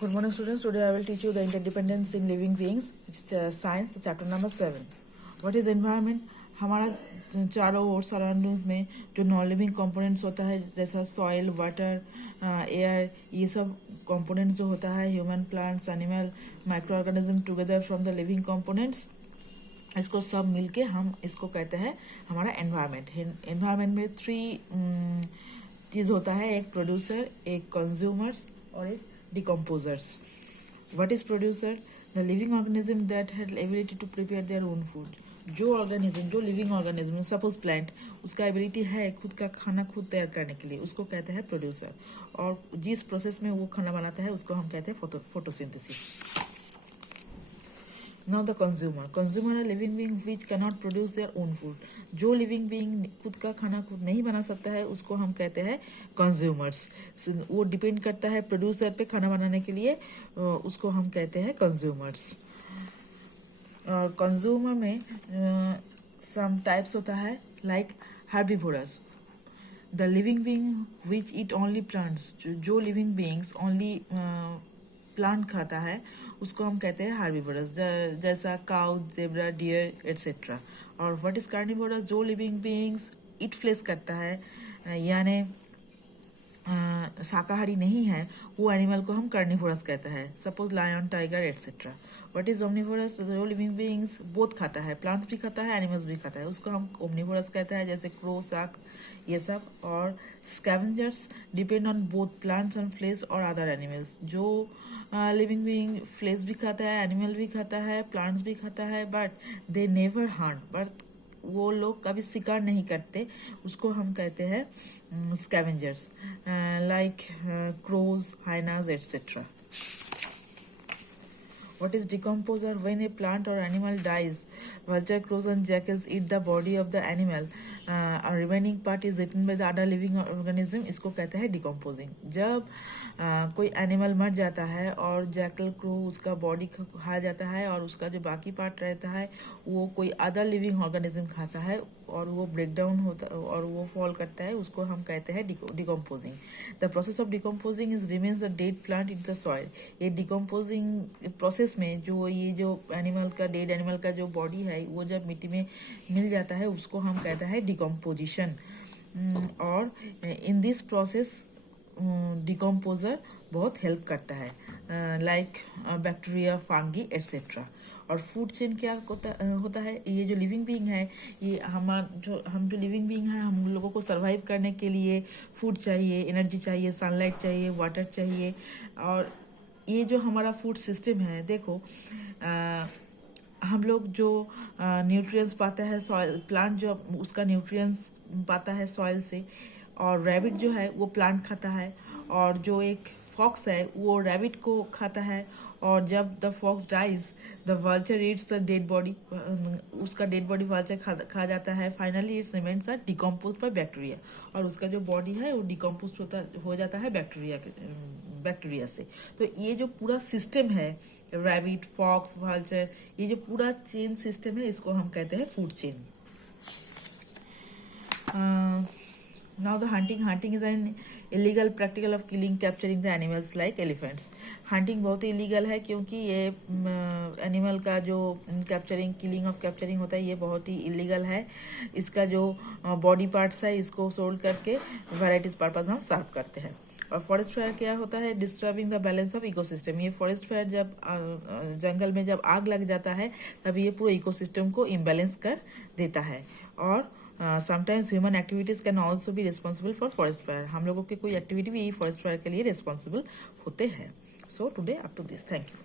Good morning, students. Today I will teach you the interdependence in living beings. Science, chapter number 7. What is environment? हमारा चारों ओर surroundings में जो non living components होता है जैसा soil, water, air, ये सब कंपोनेंट्स जो होता है human, plants, animal, micro organism together from the living components, इसको सब मिलके हम इसको कहते हैं हमारा एनवायरनमेंट। एनवायरनमेंट में 3 चीज़ होता है, एक प्रोड्यूसर, एक कंज्यूमर्स और एक decomposers. What is producer? The living organism that had ability to prepare their own food. जो ऑर्गेनिज्म, जो लिविंग ऑर्गेनिज्म, सपोज प्लांट, उसका एबिलिटी है खुद का खाना खुद तैयार करने के लिए, उसको कहते हैं प्रोड्यूसर। और जिस प्रोसेस में वो खाना बनाता है उसको हम कहते हैं photosynthesis. Now the consumer. Consumer are living being which cannot produce their own food. जो living being खुद का खाना खुद नहीं बना सकता है उसको हम कहते हैं consumers. वो डिपेंड करता है प्रोड्यूसर पे खाना बनाने के लिए, उसको हम कहते हैं consumers. और कंज्यूमर में some types होता है like herbivores. The living being which eat only plants. जो living beings only प्लांट खाता है उसको हम कहते हैं हार्बिवोरस, जैसा काउ, जेब्रा, डियर एट्सेट्रा। और व्हाट इज कार्निवोरस? जो लिविंग बीइंग्स ईट फ्लेश करता है, यानी शाकाहारी नहीं है, वो एनिमल को हम कार्निवोरस कहता है, suppose lion, tiger etcetera. What is omnivorous? जो लिविंग बीइंग्स बोथ खाता है, प्लांट्स भी खाता है, एनिमल्स भी खाता है, उसको हम ओमनिवोरस कहता है, जैसे क्रो, शार्क, ये सब। और scavengers depend on both plants and flesh और अदर एनिमल्स। जो लिविंग बीइंग फ्लेश भी खाता है, एनिमल भी खाता है, प्लांट्स भी खाता है, but they never harm, but वो लोग कभी शिकार नहीं करते, उसको हम कहते हैं scavengers, like crows, hyenas etcetera. What is decomposer? When a plant or animal dies, vulture, crows and jackals eat the body of the animal. A remaining part is eaten by the other living organism. इसको कहते हैं decomposing. जब कोई animal मर जाता है और jackal, crow उसका बॉडी खा जाता है और उसका जो बाकी पार्ट रहता है वो कोई अदर लिविंग ऑर्गेनिज्म खाता है और वो ब्रेक डाउन होता और वो फॉल करता है, उसको हम कहते हैं decomposing. The process of decomposing is remains the dead plant in the soil. ये डिकम्पोजिंग प्रोसेस में जो ये जो एनिमल का, डेड एनिमल का जो बॉडी है वो जब मिट्टी में मिल जाता है उसको हम कहते हैं डिकम्पोजिशन। और इन दिस प्रोसेस डिकम्पोजर बहुत हेल्प करता है, लाइक बैक्टीरिया, फंगी एट्सेट्रा। और फूड चेन क्या होता है? ये जो लिविंग बीइंग है, ये हम जो लिविंग बीइंग है, हम लोगों को सरवाइव करने के लिए फूड चाहिए, एनर्जी चाहिए, सनलाइट चाहिए, वाटर चाहिए। और ये जो हमारा फूड सिस्टम है, देखो हम लोग जो न्यूट्रिएंट्स पाता है सॉइल, प्लांट जो उसका न्यूट्रिएंट्स पाता है सॉइल से, और रैबिट जो है वो प्लांट खाता है, और जो एक फॉक्स है वो रैबिट को खाता है। और जब the fox dies, the vulture eats the dead body, उसका डेड बॉडी वल्चर खा जाता है। Finally its remains are decompose by bacteria, और उसका जो बॉडी है वो डिकम्पोज हो जाता है बैक्टीरिया से। तो ये जो पूरा सिस्टम है, रैबिट, फॉक्स, वल्चर, ये जो पूरा चेन सिस्टम है, इसको हम कहते हैं food chain. Now the hunting is an illegal practice of killing, capturing the animals like elephants. Hunting बहुत ही illegal है क्योंकि ये एनिमल का जो कैप्चरिंग होता है ये बहुत ही illegal है। इसका जो बॉडी पार्ट्स है इसको सोल्ड करके वैराइटीज पर्पज हम सर्व करते हैं। और फॉरेस्ट फायर क्या होता है? Disturbing the balance of ecosystem. ये फॉरेस्ट फायर जब जंगल में जब आग लग जाता है तब ये पूरे इकोसिस्टम को इम्बैलेंस कर देता है। और sometimes human activities can also be responsible for forest fire. हम लोगों की कोई एक्टिविटी भी फॉरेस्ट फायर के लिए रिस्पॉन्सिबल होते हैं। So today up to this, thank you.